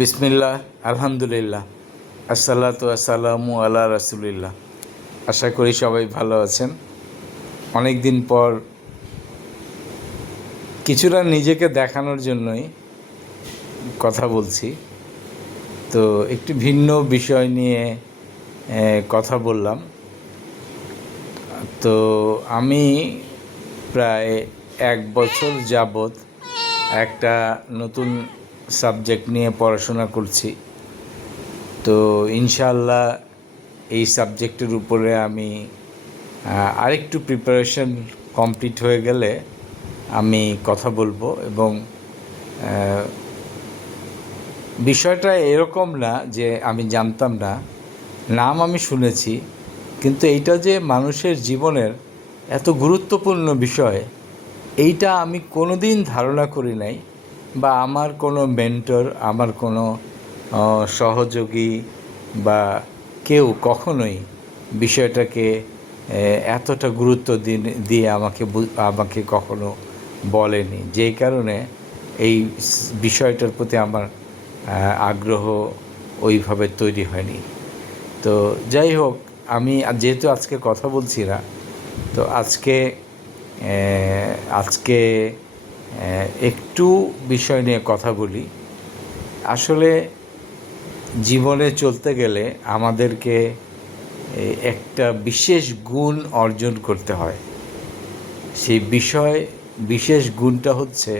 বিসমিল্লাহ, আলহামদুলিল্লাহ, আসসালাতু আসসালামু আলা রাসুলিল্লাহ। আশা করি সবাই ভালো আছেন। অনেক দিন পর কিছুটা নিজেকে দেখানোর জন্যই কথা বলছি। তো একটি ভিন্ন বিষয় নিয়ে কথা বললাম। তো আমি প্রায় 1 বছর যাবৎ একটা নতুন সাবজেক্ট নিয়ে পড়াশোনা করছি। তো ইনশাআল্লাহ এই সাবজেক্টের উপরে আমি আরেকটু প্রিপারেশন কমপ্লিট হয়ে গেলে আমি কথা বলবো। এবং বিষয়টা এরকম না যে আমি জানতাম না, নাম আমি শুনেছি, কিন্তু এইটা যে মানুষের জীবনের এত গুরুত্বপূর্ণ বিষয় এইটা আমি কোনো দিন ধারণা করি নাই, বা আমার কোনো মেন্টর, আমার কোনো সহযোগী বা কেউ কখনোই বিষয়টাকে এতটা গুরুত্ব দিয়ে আমাকে কখনো বলেনি, যেই কারণে এই বিষয়টার প্রতি আমার আগ্রহ ওইভাবে তৈরি হয়নি। তো যাই হোক, আমি যেহেতু আজকে কথা বলছি না, তো আজকে একটু বিষয় নিয়ে কথা বলি। আসলে জীবনে চলতে গেলে আমাদেরকে একটা বিশেষ গুণ অর্জন করতে হয়। সেই বিশেষ গুণটা হচ্ছে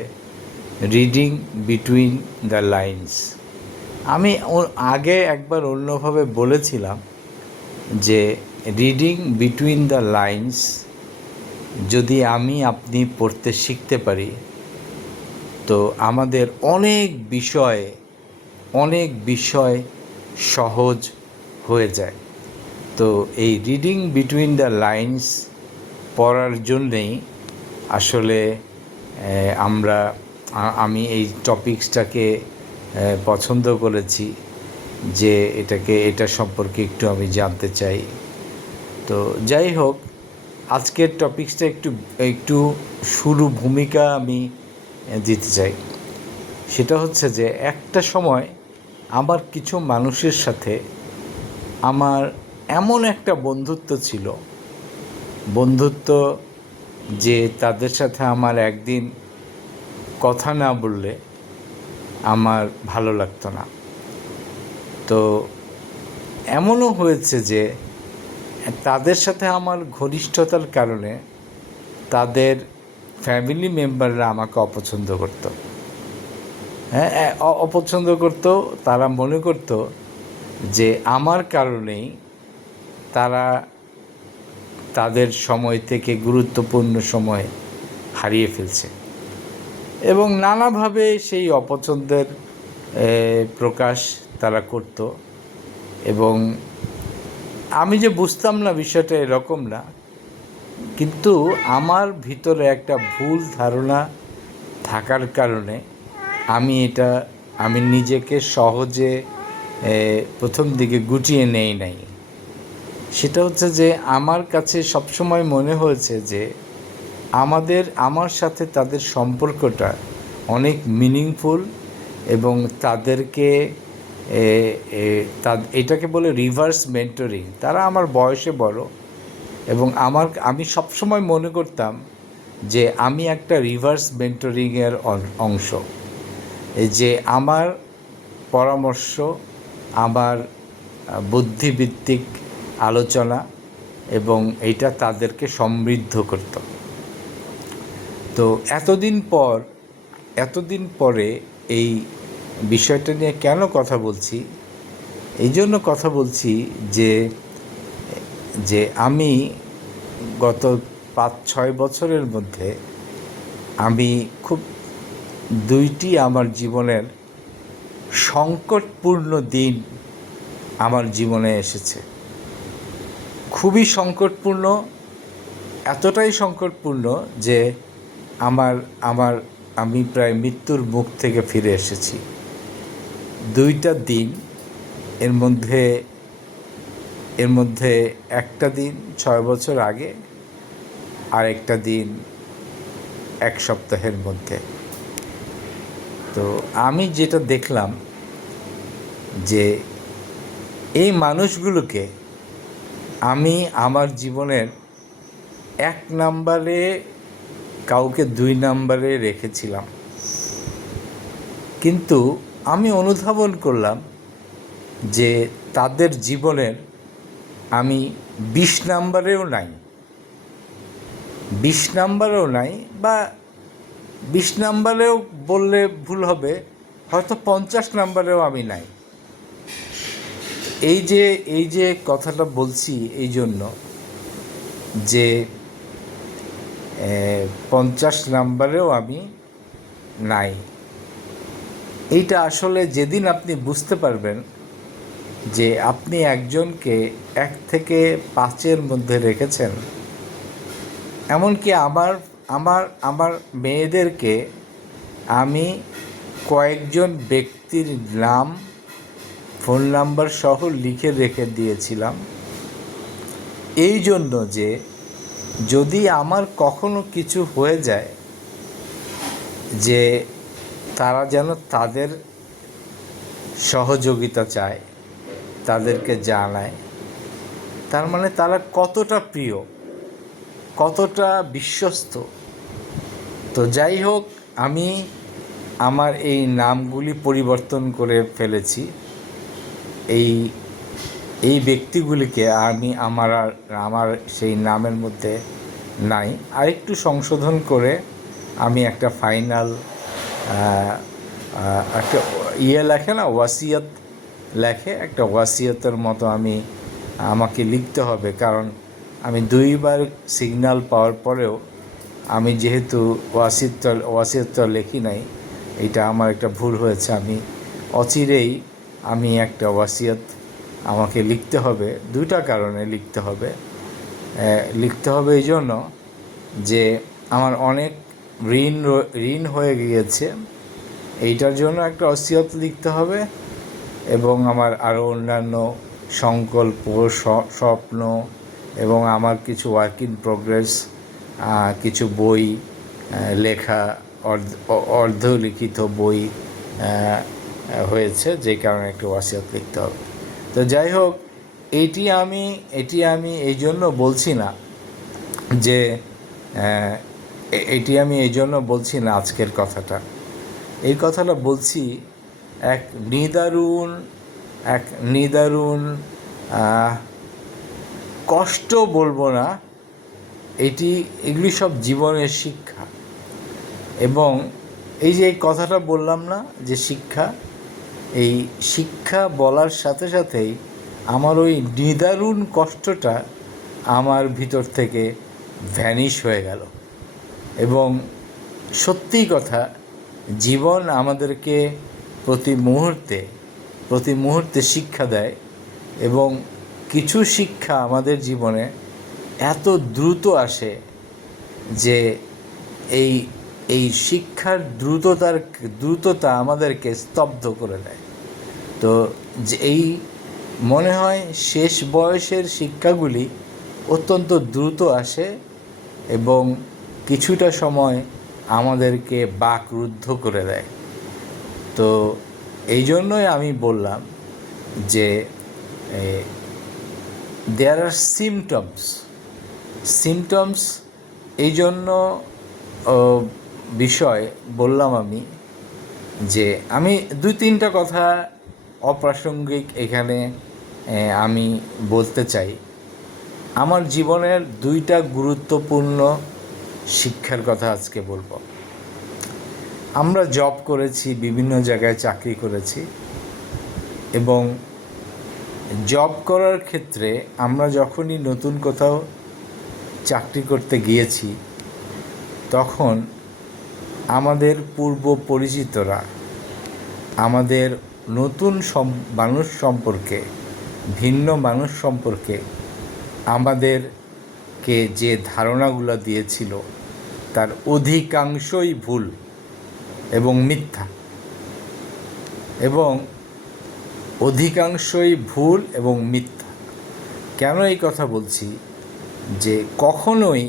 রিডিং বিটুইন দ্য লাইন্স। আমি আগে একবার অন্যভাবে বলেছিলাম যে রিডিং বিটুইন দ্য লাইন্স যদি আপনি পড়তে শিখতে পারি, তো আমাদের অনেক বিষয় সহজ হয়ে যায়। তো এই রিডিং বিটুইন দ্য লাইন্স পড়ার জন্যেই আসলে আমি এই টপিকসটাকে পছন্দ করেছি, যে এটা সম্পর্কে একটু আমি জানতে চাই। তো যাই হোক, আজকের টপিকসটা একটু শুরু ভূমিকা আমি দিতে চাই। সেটা হচ্ছে যে একটা সময় আমার কিছু মানুষের সাথে আমার এমন একটা বন্ধুত্ব ছিল, যে তাদের সাথে আমার একদিন কথা না বললে আমার ভালো লাগতো না। তো এমনও হয়েছে যে তাদের সাথে আমার ঘনিষ্ঠতার কারণে তাদের ফ্যামিলি মেম্বাররা আমাকে অপছন্দ করতো। অপছন্দ করতো। তারা মনে করতো যে আমার কারণেই তারা তাদের সময় থেকে গুরুত্বপূর্ণ সময় হারিয়ে ফেলছে, এবং নানাভাবে সেই অপছন্দের প্রকাশ তারা করত। এবং আমি যে বুঝতাম না বিষয়টা এরকম না, কিন্তু আমার ভিতরে একটা ভুল ধারণা থাকার কারণে আমি নিজেকে সহজে প্রথম দিকে গুটিয়ে নেই নাই। সেটা হচ্ছে যে আমার কাছে সবসময় মনে হয়েছে যে আমার সাথে তাদের সম্পর্কটা অনেক মিনিংফুল, এবং তাদেরকে এটাকে বলে রিভার্স মেন্টরিং। তারা আমার বয়সে বড়, এবং আমি সবসময় মনে করতাম যে আমি একটা রিভার্স মেন্টরিংয়ের অংশ। এই যে আমার পরামর্শ, আমার বুদ্ধিভিত্তিক আলোচনা, এবং এইটা তাদেরকে সমৃদ্ধ করত। তো এতদিন পরে এই বিষয়টা নিয়ে কেন কথা বলছি? এই জন্য কথা বলছি যে আমি গত 5-6 বছরের মধ্যে আমি খুব 2টি আমার জীবনের সংকটপূর্ণ দিন আমার জীবনে এসেছে। খুবই সংকটপূর্ণ, এতটাই সংকটপূর্ণ যে আমি প্রায় মৃত্যুর মুখ থেকে ফিরে এসেছি। 2টা দিন, এর মধ্যে একটা দিন 6 বছর আগে, আর একটা দিন 1 সপ্তাহের মধ্যে। তো আমি যেটা দেখলাম যে এই মানুষগুলোকে আমি আমার জীবনের 1 নম্বরে, কাউকে 2 নম্বরে রেখেছিলাম, কিন্তু আমি অনুধাবন করলাম যে তাদের জীবনের আমি 20 নম্বরেও নাই, 20 নম্বরেও নাই, বা 20 নম্বরেও বললে ভুল হবে, হয়তো 50 নম্বরেও আমি নাই। এই যে কথাটা বলছি এই জন্য যে 50 নম্বরেও আমি নাই। এইটা আসলে যেদিন আপনি বুঝতে পারবেন যে আপনি একজনকে 1 থেকে 5-এর মধ্যে রেখেছেন, এমনকি আমার আমার আমার মেয়েদেরকে আমি কয়েকজন ব্যক্তির নাম, ফোন নাম্বার সহ লিখে রেখে দিয়েছিলাম, এই জন্য যে যদি আমার কখনো কিছু হয়ে যায়, যে তারা যেন তাদের সহযোগিতা চায়, তাদেরকে জানায়। তার মানে তারা কতটা প্রিয়, কতটা বিশ্বস্ত। তো যাই হোক, আমি আমার এই নামগুলি পরিবর্তন করে ফেলেছি। এই ব্যক্তিগুলিকে আমি আমার সেই নামের মধ্যে নাই। আরেকটু সংশোধন করে আমি একটা ফাইনাল একটা লেখে না, ওয়াসিয়ত লেখে, একটা ওয়াসিয়তের মতো আমাকে লিখতে হবে। কারণ আমি 2বার সিগন্যাল পাওয়ার পরেও আমি যেহেতু ওয়াসিয়তটা লিখি নাই, এটা আমার একটা ভুল হয়েছে। আমি অচিরেই একটা ওয়াসিয়ত আমাকে লিখতে হবে। 2টা কারণে লিখতে হবে এই জন্য যে আমার অনেক ঋণ হয়ে গিয়েছে, এইটার জন্য একটা ওসিয়ত লিখতে হবে। এবং আমার আরও অন্যান্য সংকল্প, স্বপ্ন এবং আমার কিছু ওয়ার্ক ইন প্রোগ্রেস, কিছু বই লেখা, অর্ধলিখিত বই হয়েছে, যে কারণে একটু ওয়াসিয়ত লিখতে হবে। তো যাই হোক, এটি আমি এই জন্য বলছি না যে আজকের কথাটা, এই কথাটা বলছি এক নিদারুণ কষ্ট বলবো না, এগুলি সব জীবনের শিক্ষা। এবং এই যে এই কথাটা বললাম না যে শিক্ষা, এই শিক্ষা বলার সাথে সাথেই আমার ওই নিদারুণ কষ্টটা আমার ভিতর থেকে ভ্যানিশ হয়ে গেল। এবং সত্যিই কথা, জীবন আমাদেরকে প্রতি মুহূর্তে শিক্ষা দেয়, এবং কিছু শিক্ষা আমাদের জীবনে এত দ্রুত আসে যে এই শিক্ষার দ্রুততা আমাদেরকে স্তব্ধ করে দেয়। তো যে মনে হয় শেষ বয়সের শিক্ষাগুলি অত্যন্ত দ্রুত আসে এবং কিছুটা সময় আমাদেরকে বাকরুদ্ধ করে দেয়। তো এই জন্যই আমি বললাম যে দেয়ার আর সিমটমস এই জন্য বিষয় বললাম আমি, যে আমি 2-3টা কথা অপ্রাসঙ্গিক এখানে আমি বলতে চাই। আমার জীবনের 2টা গুরুত্বপূর্ণ শিক্ষার কথা আজকে বলবো। আমরা জব করেছি, বিভিন্ন জায়গায় চাকরি করেছি, এবং জব করার ক্ষেত্রে আমরা যখনই নতুন কোথাও চাকরি করতে গিয়েছি, তখন আমাদের পূর্ব পরিচিতরা আমাদের নতুন মানুষ সম্পর্কে, ভিন্ন মানুষ সম্পর্কে আমাদেরকে যে ধারণাগুলো দিয়েছিল, তার অধিকাংশই ভুল এবং মিথ্যা। কেন এই কথা বলছি? যে কখনোই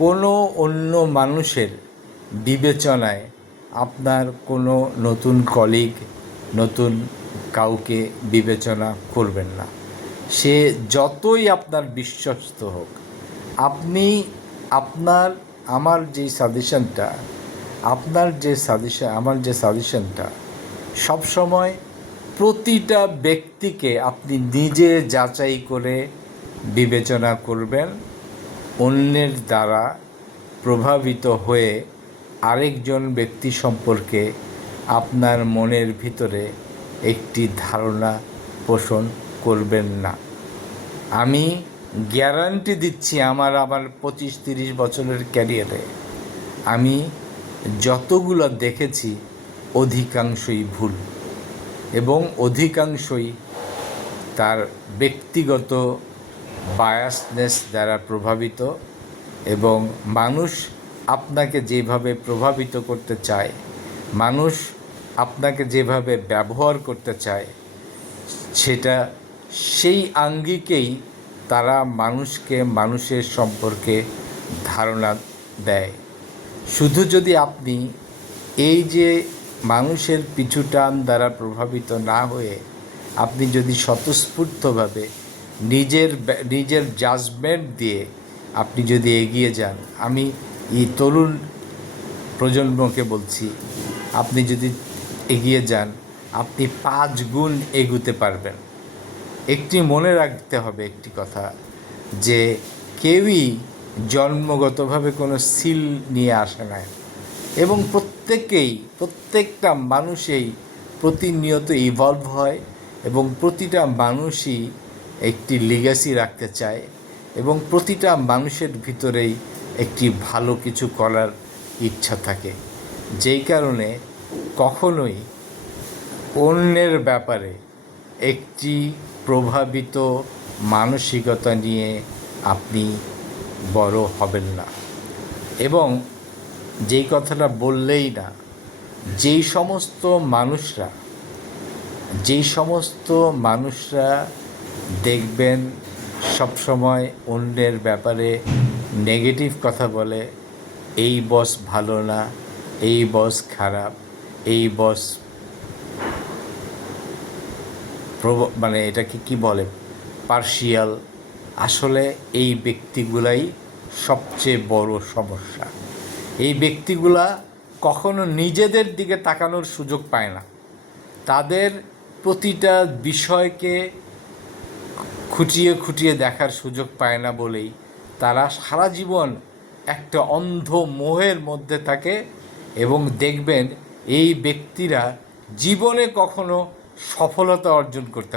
কোনো অন্য মানুষের বিবেচনায় আপনার কোনো নতুন কলিগ, নতুন কাউকে বিবেচনা করবেন না। সে যতই আপনার বিশ্বস্ত হোক, আপনি আপনার আমার যে সাজেশনটা আমার যে সাজেশনটা সবসময় প্রতিটা ব্যক্তিকে আপনি নিজে যাচাই করে বিবেচনা করবেন। অন্যের দ্বারা প্রভাবিত হয়ে আরেকজন ব্যক্তি সম্পর্কে আপনার মনের ভিতরে একটি ধারণা পোষণ করবেন না। আমি গ্যারান্টি দিচ্ছি, আমার 25-30 বছরের ক্যারিয়ারে আমি যতগুলো দেখেছি অধিকাংশই ভুল এবং অধিকাংশই তার ব্যক্তিগত বায়াসনেস দ্বারা প্রভাবিত। এবং মানুষ আপনাকে যেভাবে প্রভাবিত করতে চায়, মানুষ আপনাকে যেভাবে ব্যবহার করতে চায়, সেটা সেই আঙ্গিকেই তারা মানুষের সম্পর্কে ধারণা দেয়। শুধু যদি আপনি এই যে মানুষের পিছুটান দ্বারা প্রভাবিত না হয়ে আপনি যদি স্বতঃস্ফূর্তভাবে নিজের জাজমেন্ট দিয়ে আপনি যদি এগিয়ে যান, আমি এই তরুণ প্রজন্মকে বলছি, আপনি যদি এগিয়ে যান আপনি 5 গুণ এগুতে পারবেন। একটি মনে রাখতে হবে একটি কথা, যে কেউই জন্মগতভাবে কোনো সিল নিয়ে আসে না এবং প্রত্যেকটা মানুষই প্রতিনিয়ত ইভলভ হয় এবং প্রতিটা মানুষই একটি লিগ্যাসি রাখতে চায় এবং প্রতিটা মানুষের ভিতরেই একটি ভালো কিছু করার ইচ্ছা থাকে। যেই কারণে কখনোই অন্যের ব্যাপারে একটি প্রভাবিত মানসিকতা নিয়ে আপনি বড় হবেন না। এবং যেই কথাটা বললেই না, যেই সমস্ত মানুষরা দেখবেন সবসময় অন্যের ব্যাপারে নেগেটিভ কথা বলে, এই বস ভালো না, এই বস খারাপ, এই বস মানে এটাকে কি বলে, পার্শিয়াল, আসলে এই ব্যক্তিগুলাই সবচেয়ে বড় সমস্যা। এই ব্যক্তিগুলা কখনো নিজেদের দিকে তাকানোর সুযোগ পায় না। তাদের প্রতিটা বিষয়কে খুঁটিয়ে দেখার সুযোগ পায় না বলেই তারা সারা জীবন একটা অন্ধ মোহের মধ্যে থাকে। এবং দেখবেন এই ব্যক্তিরা জীবনে কখনো সফলতা অর্জন করতে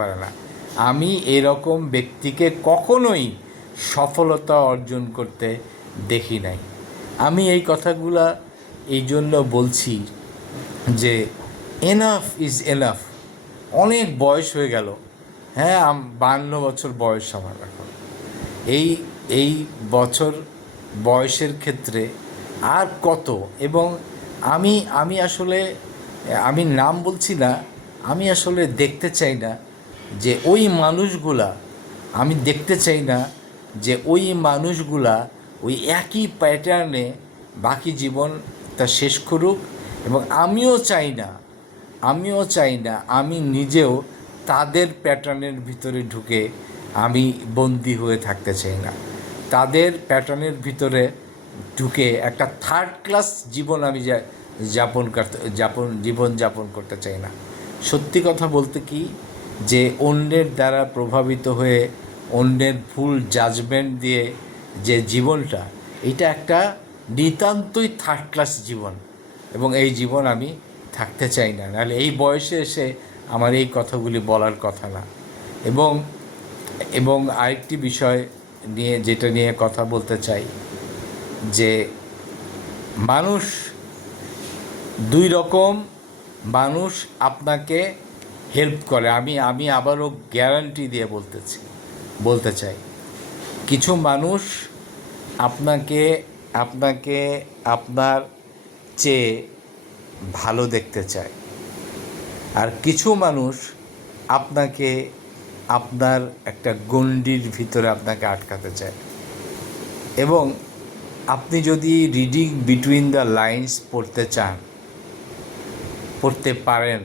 পারে না। আমি এরকম ব্যক্তিকে কখনোই সফলতা অর্জন করতে দেখি নাই। আমি এই কথাগুলা এই জন্য বলছি যে এনাফ ইজ এনাফ। অনেক বয়স হয়ে গেল, হ্যাঁ 52 বছর বয়স আমার এখন। এই বছর বয়সের ক্ষেত্রে আর কত, এবং আমি আসলে আমি নাম বলছি না, আমি আসলে দেখতে চাই না যে ওই মানুষগুলা ওই একই প্যাটার্নে বাকি জীবন তা শেষ করুক। এবং আমিও চাই না আমি নিজেও তাদের প্যাটার্নের ভিতরে ঢুকে আমি বন্দী হয়ে থাকতে চাই না। তাদের প্যাটার্নের ভিতরে ঢুকে একটা থার্ড ক্লাস জীবন আমি জীবনযাপন করতে চাই না। সত্যি কথা বলতে কি, যে অন্যের দ্বারা প্রভাবিত হয়ে অন্যের ভুল জাজমেন্ট দিয়ে যে জীবনটা, এটা একটা নিতান্তই থার্ড ক্লাস জীবন, এবং এই জীবন আমি থাকতে চাই না। নাহলে এই বয়সে এসে আমার এই কথাগুলি বলার কথা না। এবং আরেকটি বিষয় নিয়ে যেটা নিয়ে কথা বলতে চাই, যে মানুষ দুই রকম মানুষ আপনাকে হেল্প করে। আমি আবারও গ্যারান্টি দিয়ে বলতে চাই, কিছু মানুষ আপনাকে আপনার চেয়ে ভালো দেখতে চায়, আর কিছু মানুষ আপনাকে আপনার একটা গণ্ডির ভিতরে আপনাকে আটকাতে চায়। এবং আপনি যদি রিডিং বিটুইন দ্য লাইন্স পড়তে চান, পড়তে পারেন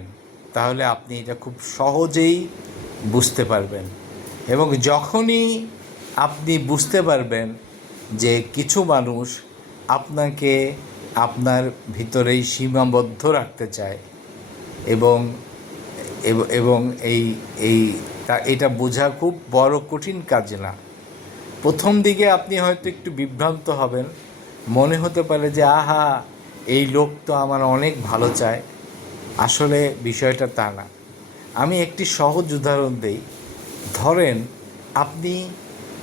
তাহলে আপনি এটা খুব সহজেই বুঝতে পারবেন। এবং যখনই আপনি বুঝতে পারবেন যে কিছু মানুষ আপনাকে আপনার ভিতরেই সীমাবদ্ধ রাখতে চায় এবং এবং এই এই এটা বোঝা খুব বড় কঠিন কাজ না। প্রথম দিকে আপনি হয়তো একটু বিভ্রান্ত হবেন, মনে হতে পারে যে আহা, এই লোক তো আমার অনেক ভালো চায়। আসলে বিষয়টা তা না। আমি একটি সহজ উদাহরণ দেই। ধরেন আপনি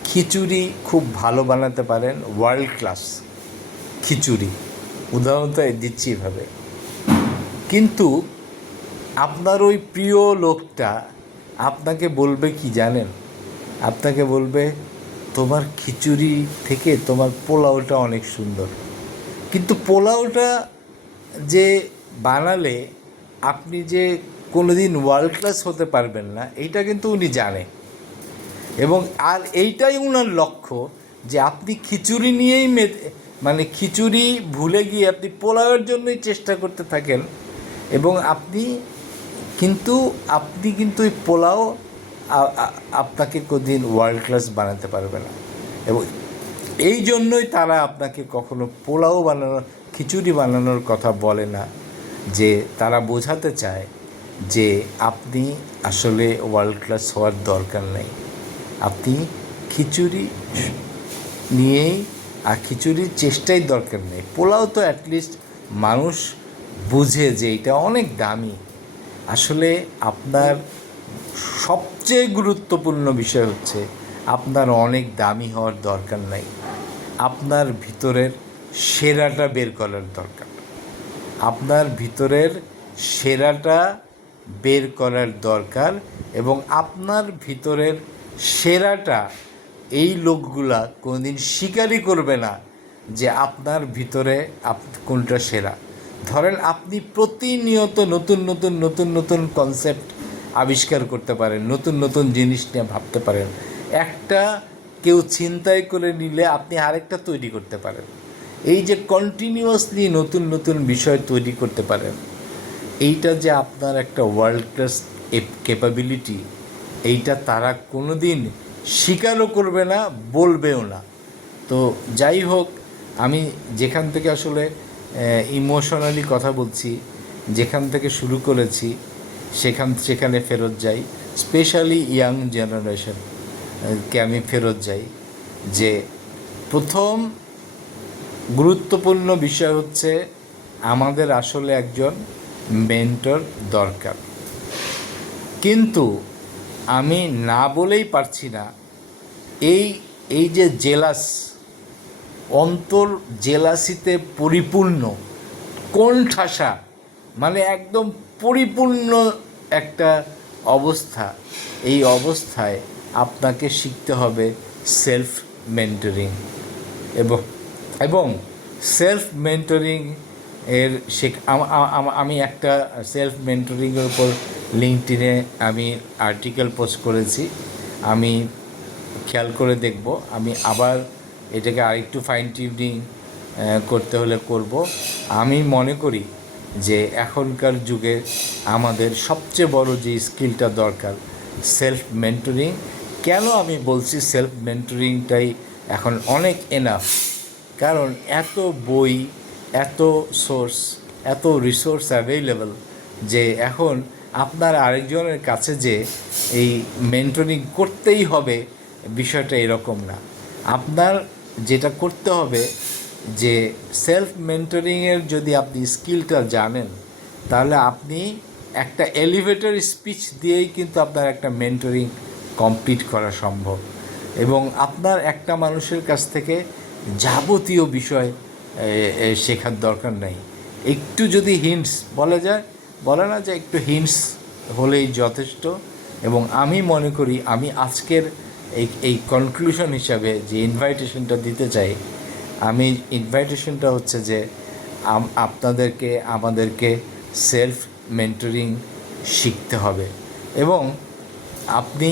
খিচুড়ি খুব ভালো বানাতে পারেন, ওয়ার্ল্ড ক্লাস খিচুড়ি, উদাহরণটা দিচ্ছি এভাবে। কিন্তু আপনার ওই প্রিয় লোকটা আপনাকে বলবে কি জানেন? আপনাকে বলবে, তোমার খিচুড়ি থেকে তোমার পোলাওটা অনেক সুন্দর। কিন্তু পোলাওটা যে বানালে আপনি যে কোনো দিন ওয়ার্ল্ড ক্লাস হতে পারবেন না, এইটা কিন্তু উনি জানে। এবং আর এইটাই উনার লক্ষ্য, যে আপনি খিচুড়ি নিয়েই মানে খিচুড়ি ভুলে গিয়ে আপনি পোলাওয়ের জন্যই চেষ্টা করতে থাকেন। এবং আপনি কিন্তু ওই পোলাও আপনাকে কোনোদিন ওয়ার্ল্ড ক্লাস বানাতে পারবে না। এবং এই জন্যই তারা আপনাকে কখনো পোলাও বানানোর, খিচুড়ি বানানোর কথা বলে না, যে তারা বোঝাতে চায় যে আপনি আসলে ওয়ার্ল্ড ক্লাস হওয়ার দরকার নেই। আপনি খিচুড়ি নিয়েই, আর খিচুড়ির চেষ্টাই দরকার নেই। পোলাও তো অ্যাটলিস্ট মানুষ বুঝে যে এটা অনেক দামি। আসলে আপনার সবচেয়ে গুরুত্বপূর্ণ বিষয় হচ্ছে আপনার অনেক দামি হওয়ার দরকার নাই। আপনার ভিতরের সেরাটা বের করার দরকার। আপনার ভিতরের সেরাটা বের করার দরকার। এবং আপনার ভিতরের সেরাটা এই লোকগুলা কোনোদিন স্বীকারই করবে না যে আপনার ভিতরে কোনটা সেরা। ধরেন আপনি প্রতিনিয়ত নতুন নতুন নতুন নতুন কনসেপ্ট আবিষ্কার করতে পারেন, নতুন নতুন জিনিস নিয়ে ভাবতে পারেন। একটা কেউ ছিনতাই করে নিলে আপনি আরেকটা তৈরি করতে পারেন। এই যে কন্টিনিউয়াসলি নতুন নতুন বিষয় তৈরি করতে পারেন, এইটা যে আপনার একটা ওয়ার্ল্ড ক্লাস ক্যাপাবিলিটি, এইটা তারা কোনো দিন স্বীকারও করবে না, বলবেও না। তো যাই হোক, আমি যেখান থেকে আসলে ইমোশনালি কথা বলছি, যেখান থেকে শুরু করেছি সেখানে ফেরত যাই। স্পেশালি ইয়াং জেনারেশনকে আমি ফেরত যাই যে প্রথম গুরুত্বপূর্ণ বিষয় হচ্ছে আমাদের আসলে একজন মেন্টর দরকার। কিন্তু আমি না বলেই পারছি না, এই যে জেলাস, অন্তর জেলাসিতে পরিপূর্ণ, কোণঠাসা, মানে একদম পরিপূর্ণ একটা অবস্থা। এই অবস্থায় আপনাকে শিখতে হবে সেলফ মেন্টরিং। এবং সেলফ মেন্টরিং এর আমি একটা সেলফ মেন্টরিংয়ের উপর লিঙ্কডইনে আমি আর্টিকেল পোস্ট করেছি। আমি খেয়াল করে দেখব, আমি আবার এটাকে আরেকটু ফাইন টিউনিং করতে হলে করব। আমি মনে করি যে এখনকার যুগে আমাদের সবচেয়ে বড় যে স্কিলটা দরকার, সেলফ মেন্টরিং। কেন আমি বলছি সেলফ মেন্টরিংটাই এখন অনেক এনাফ? কারণ এত বই, এত সোর্স, এত রিসোর্স অ্যাভেলেবল যে এখন আপনার আরেকজনের কাছে যে এই মেন্টরিং করতেই হবে, বিষয়টা এরকম না। আপনার যেটা করতে হবে যে সেলফ মেন্টরিংয়ের যদি আপনি স্কিলটা জানেন, তাহলে আপনি একটা এলিভেটর স্পিচ দিয়েই কিন্তু আপনার একটা মেন্টরিং কমপ্লিট করা সম্ভব। এবং আপনার একটা মানুষের কাছ থেকে যাবতীয় বিষয় শেখার দরকার নাই। একটু যদি হিন্টস বলে না যে একটু হিন্টস হলেই যথেষ্ট। এবং আমি মনে করি, আমি আজকের এই কনক্লুশন হিসাবে যে ইনভাইটেশনটা দিতে চাই, আমি ইনভাইটেশনটা হচ্ছে যে আমাদেরকে সেলফ মেন্টরিং শিখতে হবে। এবং আপনি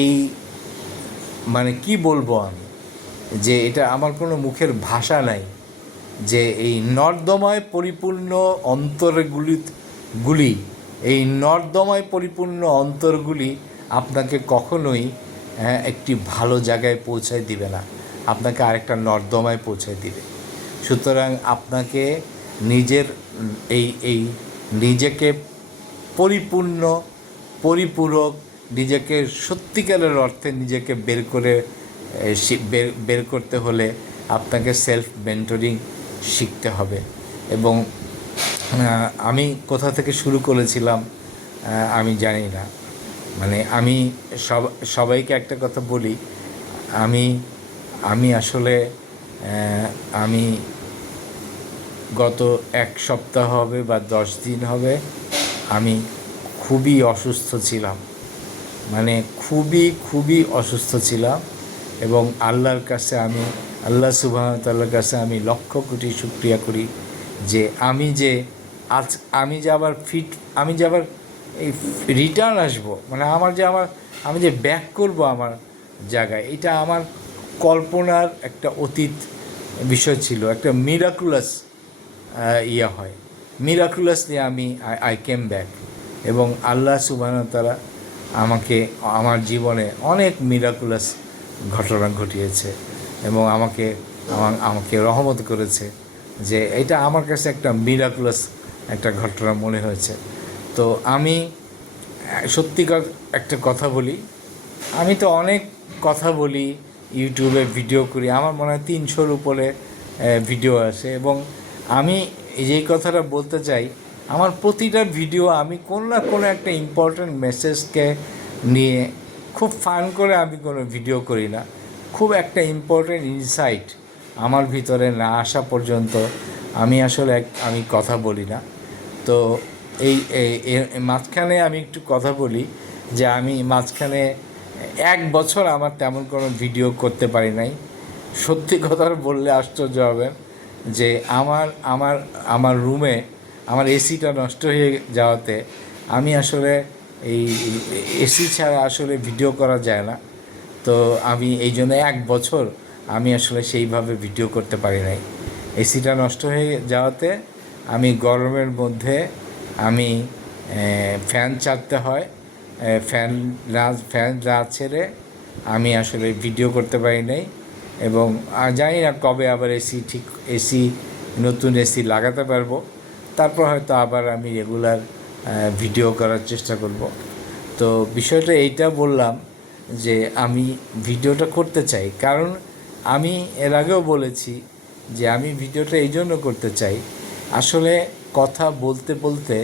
এই মানে কি বলবো আমি, যে এটা আমার কোনো মুখের ভাষা নাই। যে এই নর্দমায় পরিপূর্ণ অন্তরগুলি এই নর্দমায় পরিপূর্ণ অন্তরগুলি আপনাকে কখনোই একটি ভালো জায়গায় পৌঁছায় দিবে না, আপনাকে আরেকটা নর্দমায় পৌঁছায় দিবে। সুতরাং আপনাকে নিজের এই নিজেকে পরিপূরক, নিজেকে সত্যিকারের অর্থে নিজেকে বের করতে হলে আপনাকে সেলফ মেন্টরিং শিখতে হবে। এবং আমি কোথা থেকে শুরু করেছিলাম আমি জানি না, মানে আমি সবাইকে একটা কথা বলি, আমি আসলে আমি গত 1 সপ্তাহ হবে বা 10 দিন হবে আমি খুবই অসুস্থ ছিলাম, মানে খুবই অসুস্থ ছিলাম। এবং আল্লাহ সুবহানাহু ওয়া তাআলার কাছে আমি লক্ষ কোটি শুকরিয়া করি যে আমি যে আবার এই রিটার্ন আসবো, মানে আমি যে ব্যাক করব আমার জায়গায়, এটা আমার কল্পনার একটা অতীত বিষয় ছিল। একটা মিরাকুলাস মিরাকুলাসলি আই কেম ব্যাক। এবং আল্লাহ সুবহানাহু ওয়া তাআলা আমার জীবনে অনেক মিরাকুলাস ঘটনা ঘটিয়েছে এবং আমাকে রহমত করেছে, যে এটা আমার কাছে একটা মিরাকুলাস একটা ঘটনা মনে হয়েছে। তো আমি সত্যিকার একটা কথা বলি, আমি তো অনেক কথা বলি, ইউটিউবে ভিডিও করি, আমার মনে হয় 300-র উপরে ভিডিও আছে। এবং আমি যেই কথাটা বলতে চাই, আমার প্রতিটা ভিডিও আমি কোনো না কোনো একটা ইম্পর্ট্যান্ট মেসেজকে নিয়ে খুব ফান করে আমি কোনো ভিডিও করি না। খুব একটা ইম্পর্ট্যান্ট ইনসাইট আমার ভিতরে না আসা পর্যন্ত আমি কথা বলি না। তো এই মাঝখানে আমি একটু কথা বলি যে আমি মাঝখানে 1 বছর আমার তেমন কোনো ভিডিও করতে পারি নাই। সত্যি কথা বললে আশ্চর্য হবেন যে আমার রুমে আমার এসিটা নষ্ট হয়ে যাওয়াতে আমি আসলে এই এসি ছাড়া আসলে ভিডিও করা যায় না। তো আমি এই জন্য 1 বছর আমি আসলে সেইভাবে ভিডিও করতে পারি নাই। এসিটা নষ্ট হয়ে যাওয়াতে আমি গরমের মধ্যে আমি ফ্যান চালাতে হয়, ফ্যান না ছেড়ে আমি আসলে ভিডিও করতে পারি নাই। এবং জানি না কবে আবার নতুন এসি লাগাতে পারবো, তারপর হয়তো আবার আমি রেগুলার ভিডিও করার চেষ্টা করব। তো বিষয়টা এইটা বললাম যে আমি ভিডিওটা করতে চাই, কারণ আমি এর আগেও বলেছি যে আমি ভিডিওটা এই জন্য করতে চাই, আসলে কথা বলতে বলতে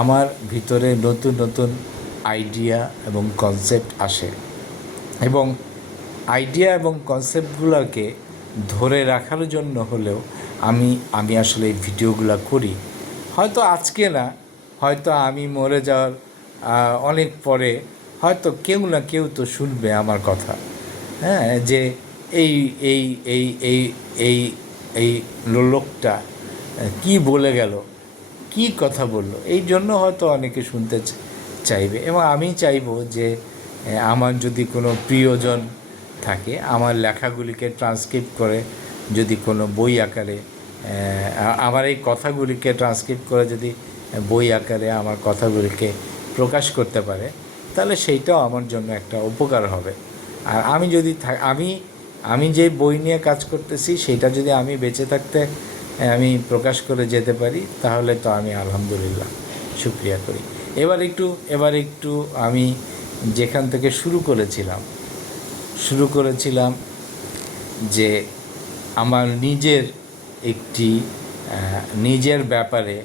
আমার ভিতরে নতুন নতুন আইডিয়া এবং কনসেপ্ট আসে, এবং আইডিয়া এবং কনসেপ্টগুলোকে ধরে রাখার জন্য হলেও আমি আসলে এই ভিডিওগুলো করি। হয়তো আজকে না, হয়তো আমি মরে যাওয়ার অনেক পরে হয়তো কেউ না কেউ তো শুনবে আমার কথা, হ্যাঁ, যে এই এই এই এই এই এই লোকটা কি বলে গেল, কি কথা বলল, এই জন্য হয়তো অনেকে শুনতে চাইবে। এবং আমি চাইবো যে আমার যদি কোনো প্রিয়জন থাকে, আমার লেখাগুলিকে ট্রান্সক্রিপ্ট করে যদি কোনো বই আকারে আমার এই কথাগুলিকে ট্রান্সক্রিপ্ট করে যদি বই আকারে আমার কথাগুলিকে প্রকাশ করতে পারে, তাহলে সেইটাও আমার জন্য একটা উপকার হবে। আর আমি যদি আমি যে বই নিয়ে কাজ করতেছি সেটা যদি আমি বেঁচে থাকতে আমি প্রকাশ করে যেতে পারি, তাহলে তো আমি আলহামদুলিল্লাহ শুকরিয়া করি। এবার একটু আমি যেখান থেকে শুরু করেছিলাম যে আমার নিজের ব্যাপারে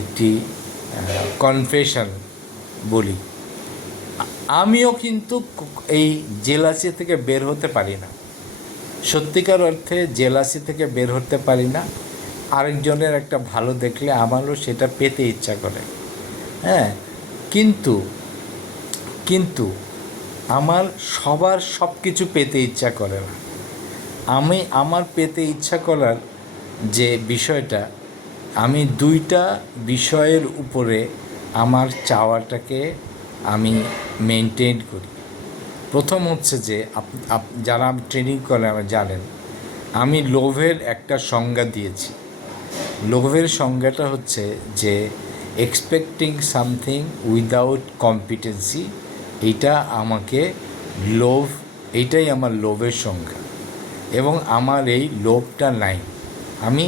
একটি কনফেশন বলি। আমিও কিন্তু এই জেলাসি থেকে বের হতে পারি না, সত্যিকার অর্থে জেলাসি থেকে বের হতে পারি না। আরেকজনের একটা ভালো দেখলে আমারও সেটা পেতে ইচ্ছা করে, হ্যাঁ, কিন্তু আমার সবার সব কিছু পেতে ইচ্ছা করে না। আমার পেতে ইচ্ছা করার যে বিষয়টা, আমি 2টা বিষয়ের উপরে আমার চাওয়াটাকে আমি মেনটেন করি। প্রথম হচ্ছে যে যারা ট্রেনিং করে আমার জানেন আমি লোভের একটা সংজ্ঞা দিয়েছি। লোভের সংজ্ঞাটা হচ্ছে যে এক্সপেক্টিং সামথিং উইদাউট কম্পিটেন্সি, এইটা আমাকে লোভ, এইটাই আমার লোভের সংজ্ঞা। এবং আমার এই লোভটা নাই। আমি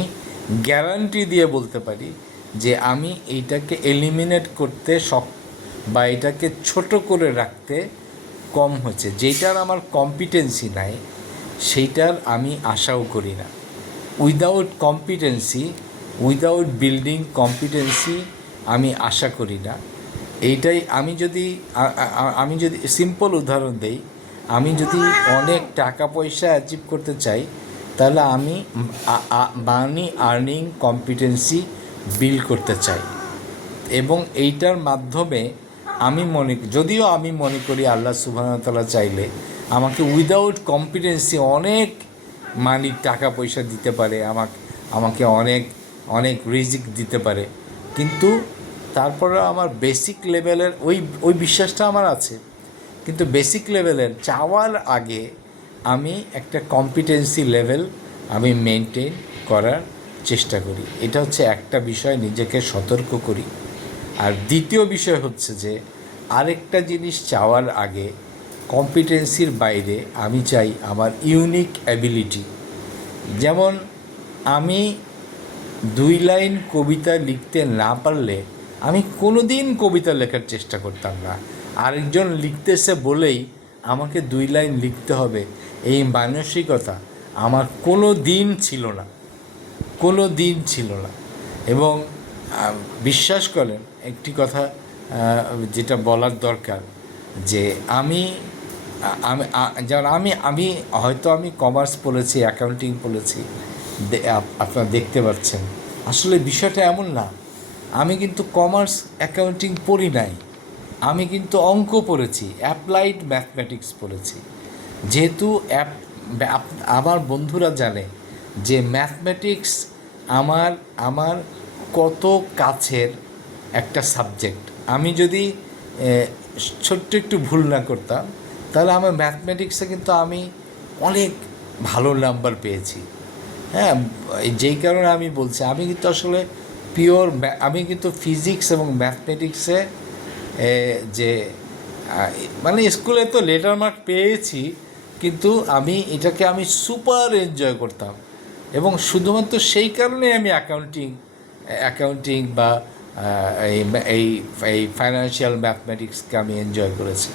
গ্যারান্টি দিয়ে বলতে পারি যে আমি এইটাকে এলিমিনেট করতে বা এটাকে ছোট করে রাখতে কম হচ্ছে। যেটার আমার কম্পিটেন্সি নাই সেইটার আমি আশাও করি না। Without competency, without building competency আমি আশা করি না। এইটাই আমি যদি সিম্পল উদাহরণ দেই, আমি যদি অনেক টাকা পয়সা অ্যাচিভ করতে চাই, তাহলে আমি মানি আর্নিং কম্পিটেন্সি বিল্ড করতে চাই। এবং এইটার মাধ্যমে যদিও আমি মনে করি আল্লাহ সুবহানাহু ওয়া তাআলা চাইলে আমাকে উইদাউট কম্পিটেন্সি অনেক টাকা পয়সা দিতে পারে, আমাকে অনেক অনেক রিজিক দিতে পারে। কিন্তু তারপরে আমার বেসিক লেভেলের ওই বিশ্বাসটা আমার আছে। কিন্তু বেসিক লেভেলের চাওয়ার আগে আমি একটা কম্পিটেন্সি লেভেল আমি মেনটেন করার চেষ্টা করি। এটা হচ্ছে একটা বিষয়, নিজেকে সতর্ক করি। আর দ্বিতীয় বিষয় হচ্ছে যে আরেকটা জিনিস চাওয়ার আগে কম্পিটেন্সির বাইরে আমি চাই আমার ইউনিক অ্যাবিলিটি। যেমন আমি 2 লাইন কবিতা লিখতে না পারলে আমি কোনো দিন কবিতা লেখার চেষ্টা করতাম না। আরেকজন লিখতেছে বলেই আমাকে 2 লাইন লিখতে হবে, এই মানসিকতা আমার কোনো দিন ছিল না, কোনো দিন ছিল না। এবং বিশ্বাস করেন একটি কথা যেটা বলার দরকার, যে যেমন আমি হয়তো আমি কমার্স পড়েছি, অ্যাকাউন্টিং পড়েছি, আপনারা দেখতে পাচ্ছেন। আসলে বিষয়টা এমন না। আমি কিন্তু কমার্স অ্যাকাউন্টিং পড়ি নাই, আমি কিন্তু অঙ্ক পড়েছি, অ্যাপ্লাইড ম্যাথমেটিক্স পড়েছি। যেহেতু আমার বন্ধুরা জানে যে ম্যাথমেটিক্স আমার কত কাছের একটা সাবজেক্ট। আমি যদি ছোট্ট একটু ভুল না করতাম, তাহলে আমার ম্যাথমেটিক্সে কিন্তু আমি অনেক ভালো নাম্বার পেয়েছি। হ্যাঁ, যেই কারণে আমি বলছি আমি কিন্তু আসলে আমি কিন্তু ফিজিক্স এবং ম্যাথমেটিক্সে যে মানে স্কুলে তো লেটার মার্ক পেয়েছি, কিন্তু এটাকে আমি সুপার এনজয় করতাম। এবং শুধুমাত্র সেই কারণে আমি অ্যাকাউন্টিং বা এই ফাইন্যান্সিয়াল ম্যাথমেটিক্সকে আমি এনজয় করেছি।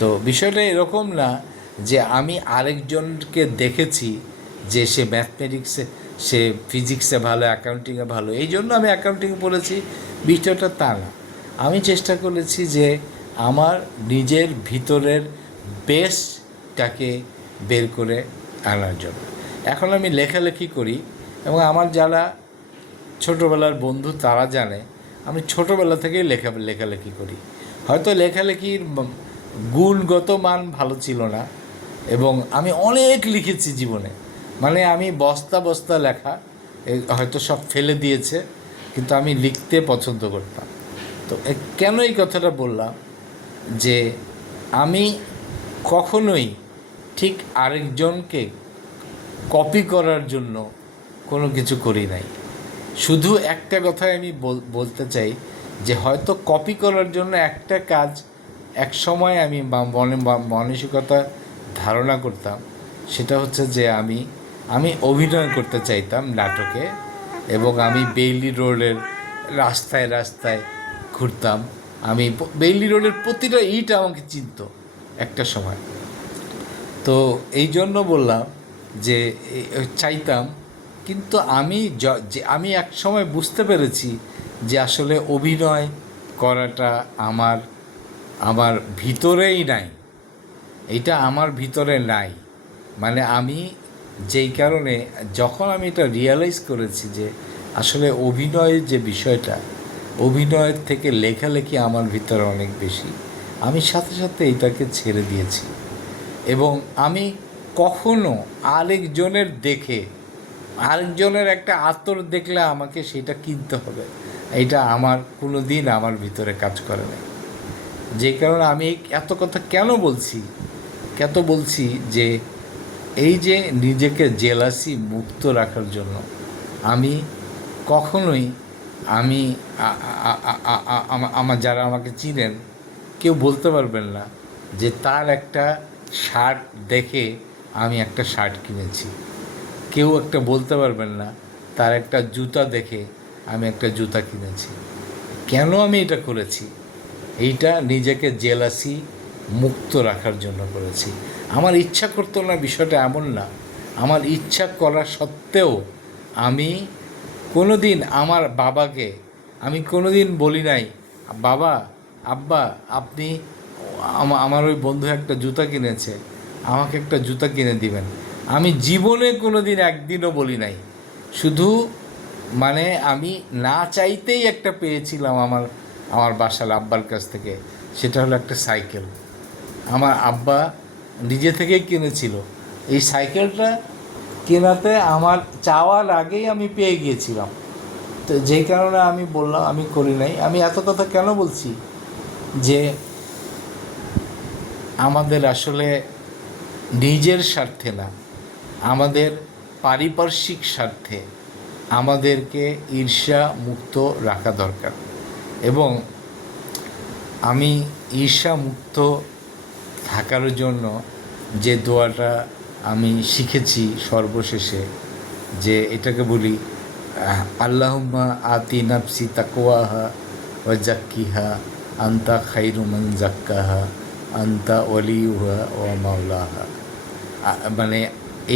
তো বিষয়টা এরকম না যে আমি আরেকজনকে দেখেছি যে সে ম্যাথমেটিক্সে, সে ফিজিক্সে ভালো, অ্যাকাউন্টিংয়ে ভালো, এই জন্য আমি অ্যাকাউন্টিং পড়েছি। বিষয়টা তা না। আমি চেষ্টা করেছি যে আমার নিজের ভিতরের বেস্টটাকে বের করে আনার জন্য। এখন আমি লেখালেখি করি, এবং আমার যারা ছোটোবেলার বন্ধু তারা জানে আমি ছোটোবেলা থেকেই লেখালেখি করি। হয়তো লেখালেখির গুণগত মান ভালো ছিল না, এবং আমি অনেক লিখেছি জীবনে, মানে আমি বস্তা বস্তা লেখা হয়তো সব ফেলে দিয়েছে, কিন্তু আমি লিখতে পছন্দ করতাম। তো কেন এই কথাটা বললাম, যে আমি কখনোই ঠিক আরেকজনকে কপি করার জন্য কোনো কিছু করি নাই। শুধু একটা কথাই আমি বলতে চাই, যে হয়তো কপি করার জন্য একটা কাজ এক সময় আমি মানসিকতা ধারণা করতাম, সেটা হচ্ছে যে আমি অভিনয় করতে চাইতাম নাটকে, এবং আমি বেইলি রোডের রাস্তায় রাস্তায় ঘুরতাম। আমি বেইলি রোডের প্রতিটা ইট আমাকে চিনত একটা সময়। তো এই জন্য বললাম যে চাইতাম, কিন্তু আমি এক সময় বুঝতে পেরেছি যে আসলে অভিনয় করাটা আমার ভিতরেই নাই, এটা আমার ভিতরে নাই। মানে আমি যেই কারণে যখন আমি এটা রিয়েলাইজ করেছি যে আসলে অভিনয়ের যে বিষয়টা, অভিনয়ের থেকে লেখালেখি আমার ভিতরে অনেক বেশি, আমি সাথে সাথে এটাকে ছেড়ে দিয়েছি। এবং আমি কখনো আরেকজনের একটা আতর দেখলে আমাকে সেটা কিনতে হবে, এটা আমার কোনো দিন আমার ভিতরে কাজ করে না। যে কারণে আমি এত কথা কেন বলছি যে এই যে নিজেকে জেলাসি মুক্ত রাখার জন্য আমি কখনোই আমি আমার যারা আমাকে চিনেন কেউ বলতে পারবেন না যে তার একটা শার্ট দেখে আমি একটা শার্ট কিনেছি। কেউ একটা বলতে পারবেন না তার একটা জুতা দেখে আমি একটা জুতা কিনেছি। কেন আমি এটা করেছি? এইটা নিজেকে জেলাসি মুক্ত রাখার জন্য করেছি। আমার ইচ্ছা করতো না, বিষয়টা এমন না। আমার ইচ্ছা করা সত্ত্বেও আমি কোনো দিন আমার বাবাকে আমি কোনো দিন বলি নাই, বাবা, আব্বা, আপনি আমার ওই বন্ধু একটা জুতা কিনেছে, আমাকে একটা জুতা কিনে দিবেন। আমি জীবনে কোনো দিন একদিনও বলি নাই। শুধু মানে আমি না চাইতেই একটা পেয়েছিলাম আমার আমার বাসার আব্বার কাছ থেকে। সেটা হলো একটা সাইকেল। আমার আব্বা নিজে থেকেই কিনেছিল। এই সাইকেলটা কেনাতে আমার চাওয়ার আগেই আমি পেয়ে গিয়েছিলাম। তো যেই কারণে আমি বললাম আমি করি নাই। আমি এত কথা কেন বলছি? যে আমাদের আসলে নিজের স্বার্থে না, আমাদের পারিপার্শ্বিক স্বার্থে আমাদেরকে ঈর্ষা মুক্ত রাখা দরকার। এবং আমি ঈর্ষা মুক্ত থাকার জন্য যে দোয়াটা আমি শিখেছি সর্বশেষে, যে এটাকে বলি আল্লাহুম্মা আতি নাফসি তাকওয়াহা ওয়া জাক্কিহা আনতা খাইরু মান জাক্কাহা আনতা ওয়ালিউহা ওয়া মাওলাহা। মানে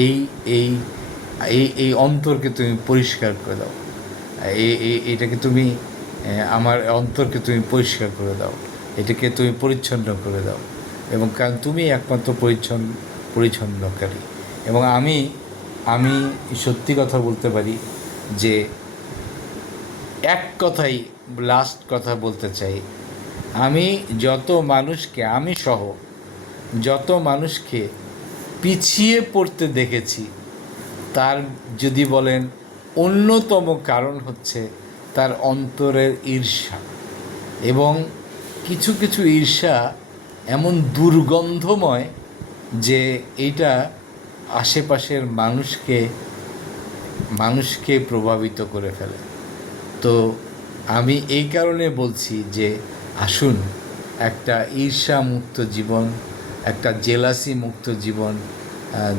এই এই এই এই অন্তরকে তুমি পরিষ্কার করে দাও, এটাকে তুমি আমার অন্তরকে তুমি পরিষ্কার করে দাও, এটাকে তুমি পরিচ্ছন্ন করে দাও। এবং কারণ তুমি একমাত্র পরিচ্ছন্নকারী। এবং আমি আমি সত্যি কথা বলতে পারি যে এক কথাই লাস্ট কথা বলতে চাই, আমি যত মানুষকে, আমি সহ যত মানুষকে পিছিয়ে পড়তে দেখেছি, তার যদি বলেন অন্যতম কারণ হচ্ছে তার অন্তরের ঈর্ষা। এবং কিছু কিছু ঈর্ষা এমন দুর্গন্ধময় যে এটা আশেপাশের মানুষকে প্রভাবিত করে ফেলে। তো আমি এই কারণে বলছি যে আসুন একটা ঈর্ষা মুক্ত জীবন, একটা জেলাসি মুক্ত জীবন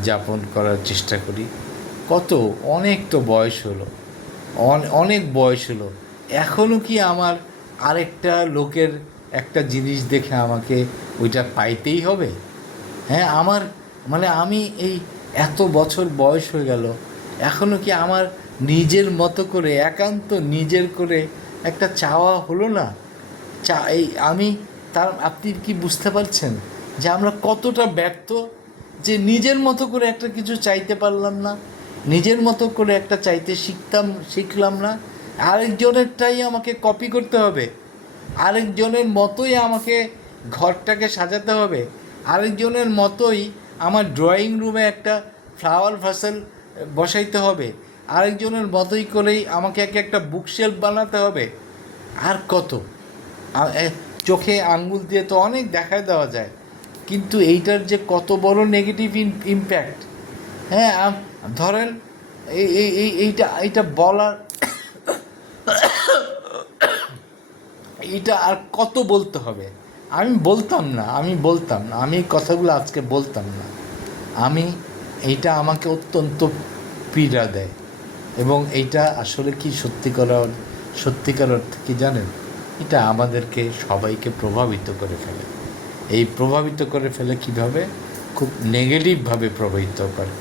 যাপন করার চেষ্টা করি। অনেক তো বয়স হলো, অনেক বয়স হলো, এখনও কি আমার আরেকটা লোকের একটা জিনিস দেখে আমাকে ওইটা পাইতেই হবে? হ্যাঁ, আমার মানে আমি এই এত বছর বয়স হয়ে গেল, এখনও কি আমার নিজের মতো করে একান্ত নিজের করে একটা চাওয়া হলো না? আমি আপনি কি বুঝতে পারছেন যে আমরা কতটা ব্যর্থ, যে নিজের মতো করে একটা কিছু চাইতে পারলাম না, নিজের মতো করে একটা চাইতে শিখলাম না। আরেকজনেরটাই আমাকে কপি করতে হবে, আরেকজনের মতোই আমাকে ঘরটাকে সাজাতে হবে, আরেকজনের মতোই আমার ড্রয়িং রুমে একটা ফ্লাওয়ার ভাসেল বসাইতে হবে, আরেকজনের মতোই করেই আমাকে একটা বুকশেলফ বানাতে হবে। আর কত চোখে আঙ্গুল দিয়ে তো অনেক দেখায় দেওয়া যায়, কিন্তু এইটার যে কত বড় নেগেটিভ ইম্প্যাক্ট। হ্যাঁ, ধরেন এইটা বলার এইটা আর কত বলতে হবে? আমি বলতাম না, আমি কথাগুলো আজকে বলতাম না। এইটা আমাকে অত্যন্ত পীড়া দেয়। এবং এইটা আসলে কি সত্যিকার অর্থে কি জানেন, এটা আমাদেরকে সবাইকে প্রভাবিত করে ফেলে। এই প্রভাবিত করে ফেলে কীভাবে? খুব নেগেটিভভাবে প্রভাবিত করে।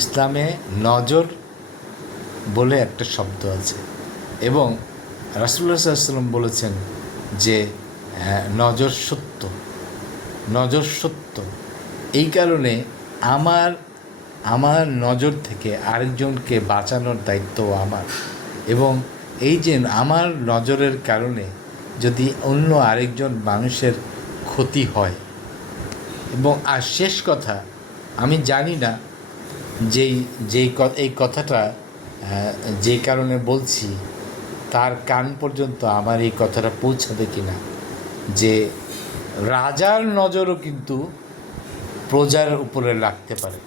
ইসলামে নজর বলে একটা শব্দ আছে, এবং রাসূলুল্লাহ সাল্লাল্লাহু আলাইহি ওয়াসাল্লাম বলেছেন যে নজর সত্য। এই কারণে আমার নজর থেকে আরেকজনকে বাঁচানোর দায়িত্ব আমার। এবং এই যে আমার নজরের কারণে যদি অন্য আরেকজন মানুষের ক্ষতি হয়, এবং আর শেষ কথা, আমি জানি না এই কথাটা যেই কারণে বলছি তার কান পর্যন্ত আমার এই কথাটা পৌঁছাবে কি না, যে রাজার নজরও কিন্তু প্রজার উপরে লাগতে পারে,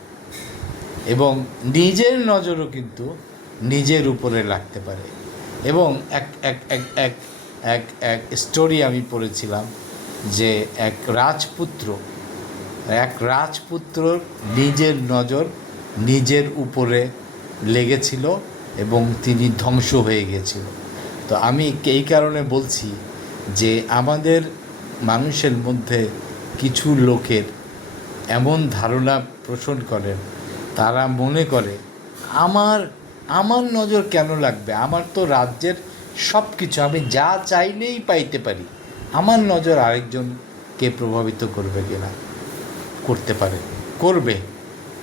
এবং নিজের নজরও কিন্তু নিজের উপরে লাগতে পারে। এবং এক এক এক এক এক এক স্টোরি আমি পড়েছিলাম যে এক রাজপুত্রর নিজের নজর নিজের উপরে লেগেছিল এবং তিনি ধ্বংস হয়ে গিয়েছিল। তো আমি এই কারণে বলছি যে আমাদের মানুষের মধ্যে কিছু লোকের এমন ধারণা পোষণ করেন, তারা মনে করে আমার আমার নজর কেন লাগবে, আমার তো রাজ্যের সব কিছু আমি যা চাইলেই পাইতে পারি, আমার নজর আরেকজনকে প্রভাবিত করবে কিনা,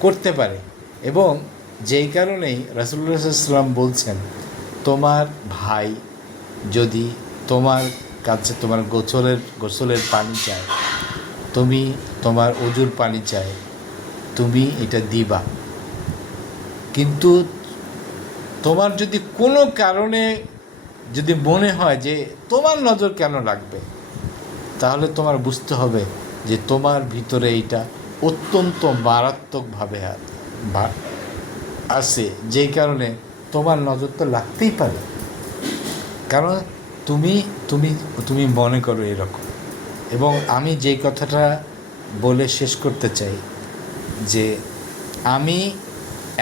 করতে পারে। এবং যেই কারণেই রাসূলুল্লাহ সাল্লাল্লাহু আলাইহি ওয়াসাল্লাম বলছেন, তোমার ভাই যদি তোমার কাছে তোমার গোসলের পানি চায়, তুমি তোমার ওযুর পানি চায়, তুমি এটা দিবা, কিন্তু তোমার যদি কোনো কারণে যদি মনে হয় যে তোমার নজর কেন লাগবে, তাহলে তোমার বুঝতে হবে যে তোমার ভিতরে এইটা অত্যন্ত মারাত্মকভাবে আছে, যেই কারণে তোমার নজর তো লাগতেই পারে। কারণ তুমি তুমি তুমি মনে করো এরকম। এবং আমি যেই কথাটা বলে শেষ করতে চাই যে আমি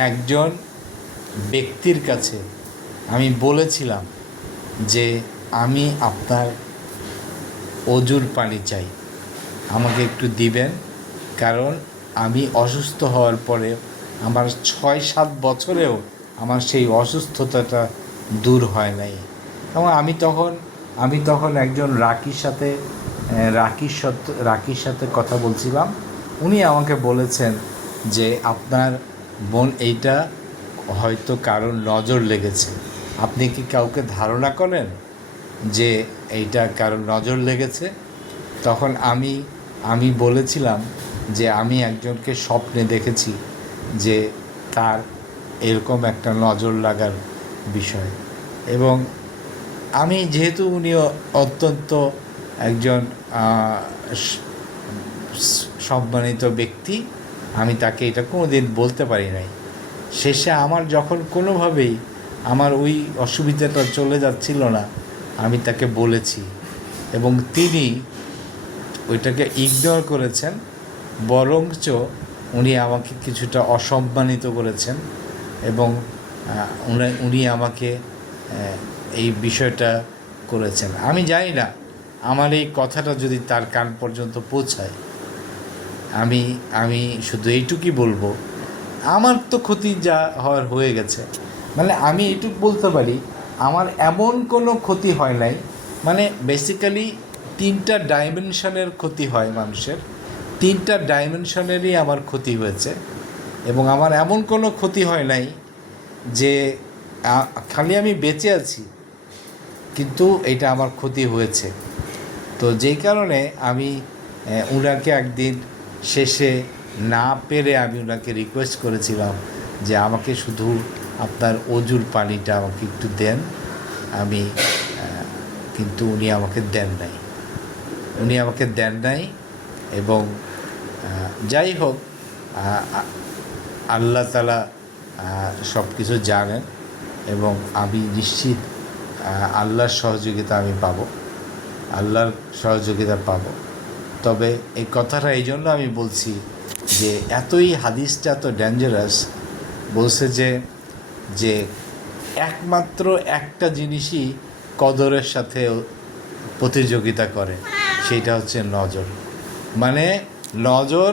একজন ব্যক্তির কাছে আমি বলেছিলাম যে আমি আপনার ওযুর পানি চাই, আমাকে একটু দিবেন, কারণ আমি অসুস্থ হওয়ার পরে আমার 6-7 বছরেও আমার সেই অসুস্থতাটা দূর হয় নাই। এবং আমি তখন একজন রাকির সাথে কথা বলছিলাম। উনি আমাকে বলেছেন যে আপনার এইটা হয়তো কারোর নজর লেগেছে, আপনি কি কাউকে ধারণা করেন যে এইটা কারোর নজর লেগেছে? তখন আমি বলেছিলাম যে আমি একজনকে স্বপ্নে দেখেছি যে তার এরকম একটা নজর লাগার বিষয়। এবং আমি যেহেতু উনি অত্যন্ত একজন সম্মানিত ব্যক্তি, আমি তাকে এটা কোনো দিন বলতে পারি নাই। শেষে আমার যখন কোনোভাবেই আমার ওই অসুবিধাটা চলে যাচ্ছিল না, আমি তাকে বলেছি এবং তিনি ওইটাকে ইগনোর করেছেন, বরঞ্চ উনি আমাকে কিছুটা অসম্মানিত করেছেন। এবং উনি আমাকে এই বিষয়টা করেছেন। আমি জানি না আমার এই কথাটা যদি তার কান পর্যন্ত পৌঁছায়, আমি শুধু এইটুকুই বলবো, আমার তো ক্ষতি যা হওয়ার হয়ে গেছে। মানে আমি এইটুকু বলতে পারি আমার এমন কোনো ক্ষতি হয় নাই। মানে বেসিক্যালি 3টা ডাইমেনশনের ক্ষতি হয় মানুষের, 3টা ডাইমেনশনেরই আমার ক্ষতি হয়েছে। এবং আমার এমন কোনো ক্ষতি হয় নাই যে খালি আমি বেঁচে আছি, কিন্তু এটা আমার ক্ষতি হয়েছে। তো যেই কারণে আমি ওনাকে একদিন শেষে না পেরে আমি ওনাকে রিকোয়েস্ট করেছিলাম যে আমাকে শুধু আপনার ওযুর পানিটা আমাকে একটু দেন। কিন্তু উনি আমাকে দেন নাই। এবং যাই হোক, আল্লাহ তাআলা সব কিছু জানেন এবং আমি নিশ্চিত আল্লাহর সহযোগিতা পাবো। তবে এই কথাটা এই জন্য আমি বলছি যে হাদিসটা এত ডেঞ্জারাস। বলছে যে একমাত্র একটা জিনিসই কদরের সাথে প্রতিযোগিতা করে, সেইটা হচ্ছে নজর। মানে নজর,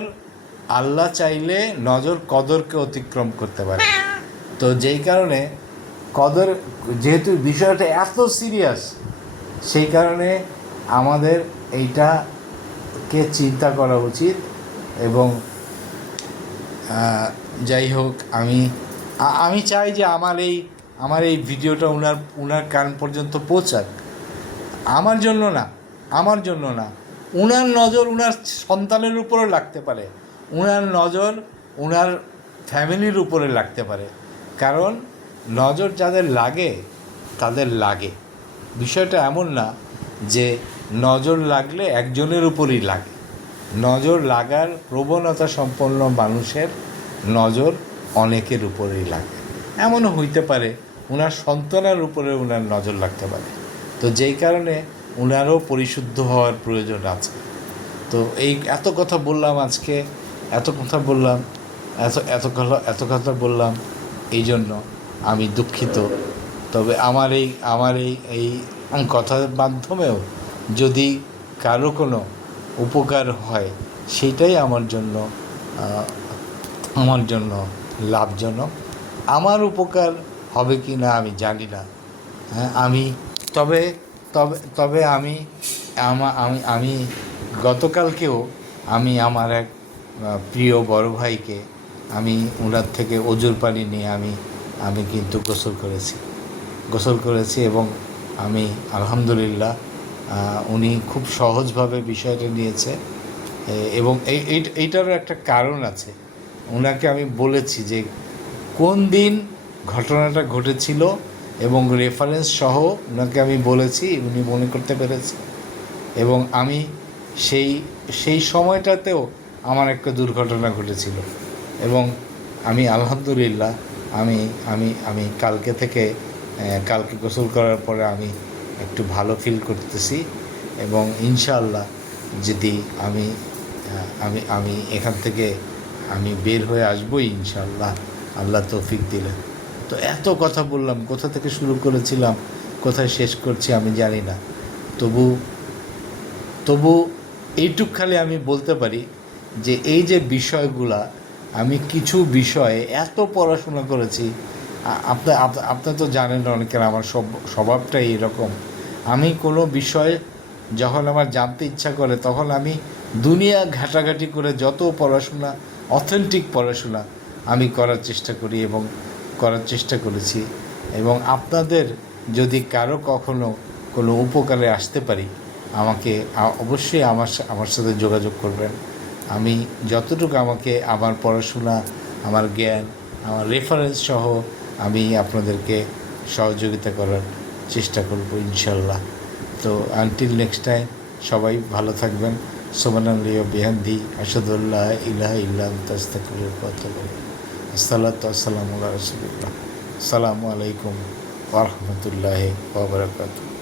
আল্লাহ চাইলে নজর কদরকে অতিক্রম করতে পারে। তো যেই কারণে কদর, যেহেতু বিষয়টা এত সিরিয়াস, সেই কারণে আমাদের এইটাকে চিন্তা করা উচিত। এবং যাই হোক, আমি চাই যে আমার এই ভিডিওটা উনার কান পর্যন্ত পৌঁছাক। আমার জন্য না, উনার নজর উনার সন্তানের উপরে লাগতে পারে, উনার নজর উনার ফ্যামিলির উপরে লাগতে পারে। কারণ নজর যাদের লাগে তাদের লাগে। বিষয়টা এমন না যে নজর লাগলে একজনের উপরই লাগে। নজর লাগার প্রবণতা সম্পন্ন মানুষের নজর অনেকের উপরেই লাগে। এমনও হইতে পারে ওনার সন্তানের উপরে ওনার নজর লাগতে পারে, তো যেই কারণে ওনারও পরিশুদ্ধ হওয়ার প্রয়োজন আছে। তো এই এত কথা বললাম আজকে, এত কথা বললাম, এত কথা বললাম এই জন্য আমি দুঃখিত। তবে আমার এই কথার মাধ্যমেও যদি কারো কোনো উপকার হয় সেইটাই আমার জন্য লাভজনক। আমার উপকার হবে কি না আমি জানি না। হ্যাঁ, তবে তবে তবে আমি আমি গতকালকেও আমি আমার এক প্রিয় বড় ভাইকে আমি ওনার থেকে অজুর পানি নিয়ে আমি কিন্তু গোসল করেছি এবং আমি আলহামদুলিল্লাহ উনি খুব সহজভাবে বিষয়টা নিয়েছে। এবং এইটারও একটা কারণ আছে। ওনাকে আমি বলেছি যে কোন দিন ঘটনাটা ঘটেছিল এবং রেফারেন্স সহ ওনাকে আমি বলেছি, উনি মনে করতে পেরেছে। এবং আমি সেই সময়টাতেও আমার একটা দুর্ঘটনা ঘটেছিল এবং আমি আলহামদুলিল্লাহ আমি কালকে গোসল করার পরে আমি একটু ভালো ফিল করতেছি এবং ইনশাআল্লাহ যদি আমি আমি আমি এখান থেকে আমি বের হয়ে আসবই ইনশাআল্লাহ, আল্লাহ তৌফিক দিলে। তো এত কথা বললাম, কোথা থেকে শুরু করেছিলাম কোথায় শেষ করছি আমি জানি না। তবু এইটুক খালি আমি বলতে পারি যে এই যে বিষয়গুলা, আমি কিছু বিষয়ে এত পড়াশোনা করেছি। আপনার তো জানেন অনেকের আমার স্বভাবটাই এরকম। আমি কোনো বিষয় যখন আমার জানতে ইচ্ছা করে তখন আমি দুনিয়া ঘাটাঘাটি করে যত পড়াশোনা, অথেন্টিক পড়াশোনা আমি করার চেষ্টা করি এবং করার চেষ্টা করেছি। এবং আপনাদের যদি কারো কখনো কোনো উপকারে আসতে পারি, আমাকে অবশ্যই আমার সাথে যোগাযোগ করবেন। আমি যতটুকু আমাকে আমার পড়াশোনা, আমার জ্ঞান, আমার রেফারেন্স সহ আমি আপনাদেরকে সহযোগিতা করার চেষ্টা করব ইনশাল্লাহ। তো আনটিল নেক্সট টাইম সবাই ভালো থাকবেন। সুবহানাল্লাহি ওয়া বিহামদিহি আশহাদু আল্লা ইলাহা ইল্লা আনতা আস্তাগফিরুকা ওয়া আতুবু ইলাইক। আসসালাতু ওয়াসসালামু আলা রাসূলিল্লাহ। আসসালামু আলাইকুম ওয়া রাহমাতুল্লাহি ওয়া বারাকাতুহু।